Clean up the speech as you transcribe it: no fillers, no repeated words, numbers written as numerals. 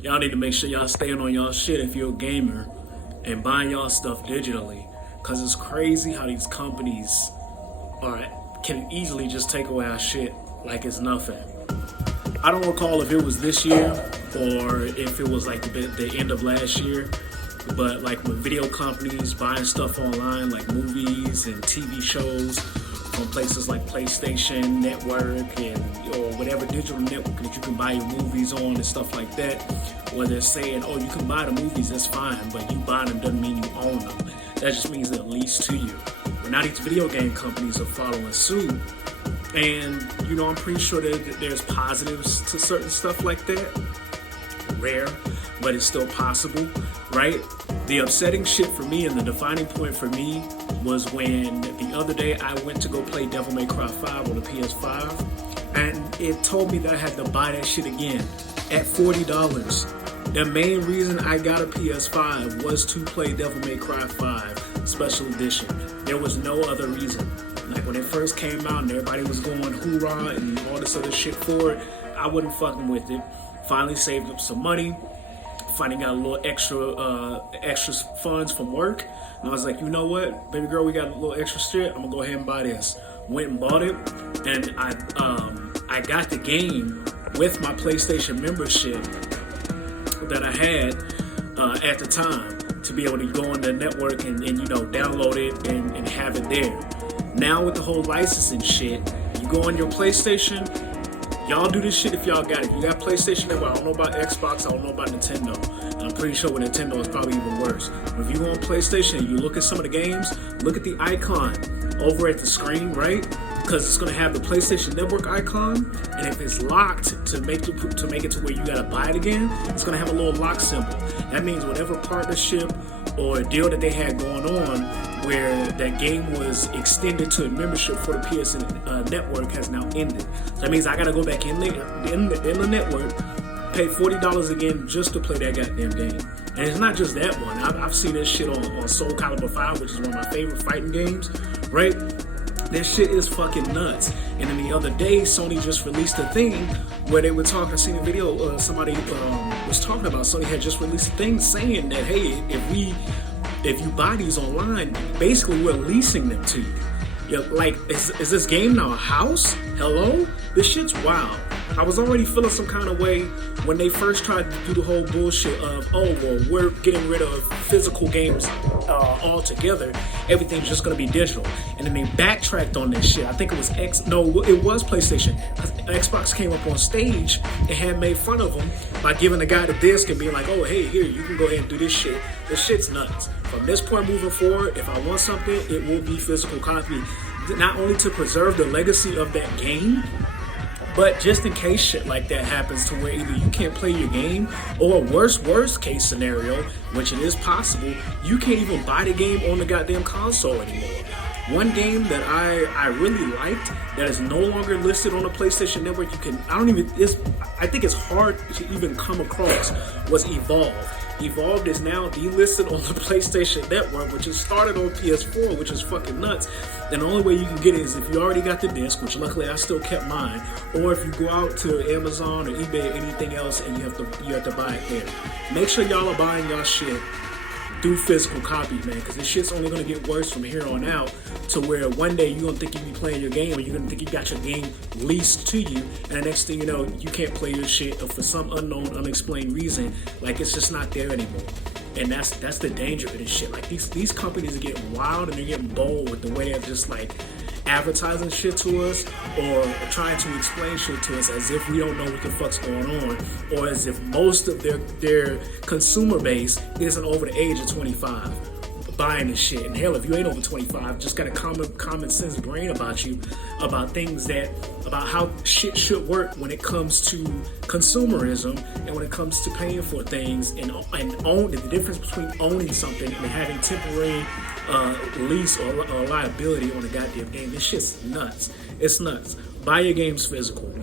y'all need to make sure y'all staying on y'all shit if you're a gamer and buying y'all stuff digitally. Cause it's crazy how these companies can easily just take away our shit like it's nothing. I don't recall if it was this year or if it was like the end of last year, but like when video companies buying stuff online, like movies and TV shows from places like PlayStation Network and or whatever digital network that you can buy your movies on and stuff like that, where they're saying, oh, you can buy the movies, that's fine, but you buying them doesn't mean you own them. That just means they're leased to you. But now these video game companies are following suit. And, you know, I'm pretty sure that there's positives to certain stuff like that. Rare, but it's still possible, right? The upsetting shit for me and the defining point for me was when the other day I went to go play Devil May Cry 5 on the PS5, and it told me that I had to buy that shit again at $40. The main reason I got a PS5 was to play Devil May Cry 5 Special Edition. There was no other reason. Like when it first came out and everybody was going hoorah and all this other shit for it, I wasn't fucking with it. Finally saved up some money, finding out a little extra funds from work, and I was like, you know what, baby girl, we got a little extra shit, I'm gonna go ahead and buy this. Went and bought it, and I got the game with my PlayStation membership that I had at the time to be able to go on the network and you know, download it and have it there. Now with the whole licensing shit, you go on your PlayStation, y'all do this shit if y'all got it. If you got PlayStation Network, I don't know about Xbox, I don't know about Nintendo. And I'm pretty sure with Nintendo it's probably even worse. But if you go on PlayStation and you look at some of the games, look at the icon over at the screen, right? Because it's going to have the PlayStation Network icon, and if it's locked to make it to where you got to buy it again, it's going to have a little lock symbol. That means whatever partnership or deal that they had going on where that game was extended to a membership for the PSN network has now ended. So that means I gotta go back in the network, pay $40 again just to play that goddamn game. And it's not just that one. I've seen this shit on Soul Calibur 5, which is one of my favorite fighting games, right? This shit is fucking nuts. And then the other day, Sony just released a thing where they were talking. I seen a video, somebody was talking about Sony had just released a thing saying that, hey, if you buy these online, basically we're leasing them to you. You're like, is this game now a house? Hello? This shit's wild. I was already feeling some kind of way when they first tried to do the whole bullshit of, oh, well, we're getting rid of physical games altogether. Everything's just going to be digital. And then they backtracked on this shit. I think it was it was PlayStation. Xbox came up on stage and had made fun of them by giving the guy the disc and being like, oh, hey, here, you can go ahead and do this shit. This shit's nuts. From this point moving forward, if I want something, it will be physical copy. Not only to preserve the legacy of that game, but just in case shit like that happens to where either you can't play your game, or worst case scenario, which it is possible, you can't even buy the game on the goddamn console anymore. One game that I really liked that is no longer listed on the PlayStation Network, I think it's hard to even come across, was Evolve. Evolved is now delisted on the PlayStation Network, which is started on PS4, which is fucking nuts. And the only way you can get it is if you already got the disc, which luckily I still kept mine, or if you go out to Amazon or eBay or anything else and you have to buy it there. Make sure y'all are buying y'all shit through physical copy, man, because this shit's only gonna get worse from here on out, to where one day you're gonna think you be playing your game, or you're gonna think you got your game leased to you, and the next thing you know, you can't play your shit for some unknown, unexplained reason, like it's just not there anymore. And that's the danger of this shit. Like these companies are getting wild and they're getting bold with the way of just like advertising shit to us, or trying to explain shit to us as if we don't know what the fuck's going on, or as if most of their consumer base isn't over the age of 25 buying this shit. And hell, if you ain't over 25, just got a common sense brain about you, about how shit should work when it comes to consumerism and when it comes to paying for things, and own the difference between owning something and having temporary lease or liability on a goddamn game. This shit's nuts. It's nuts. Buy your games physical.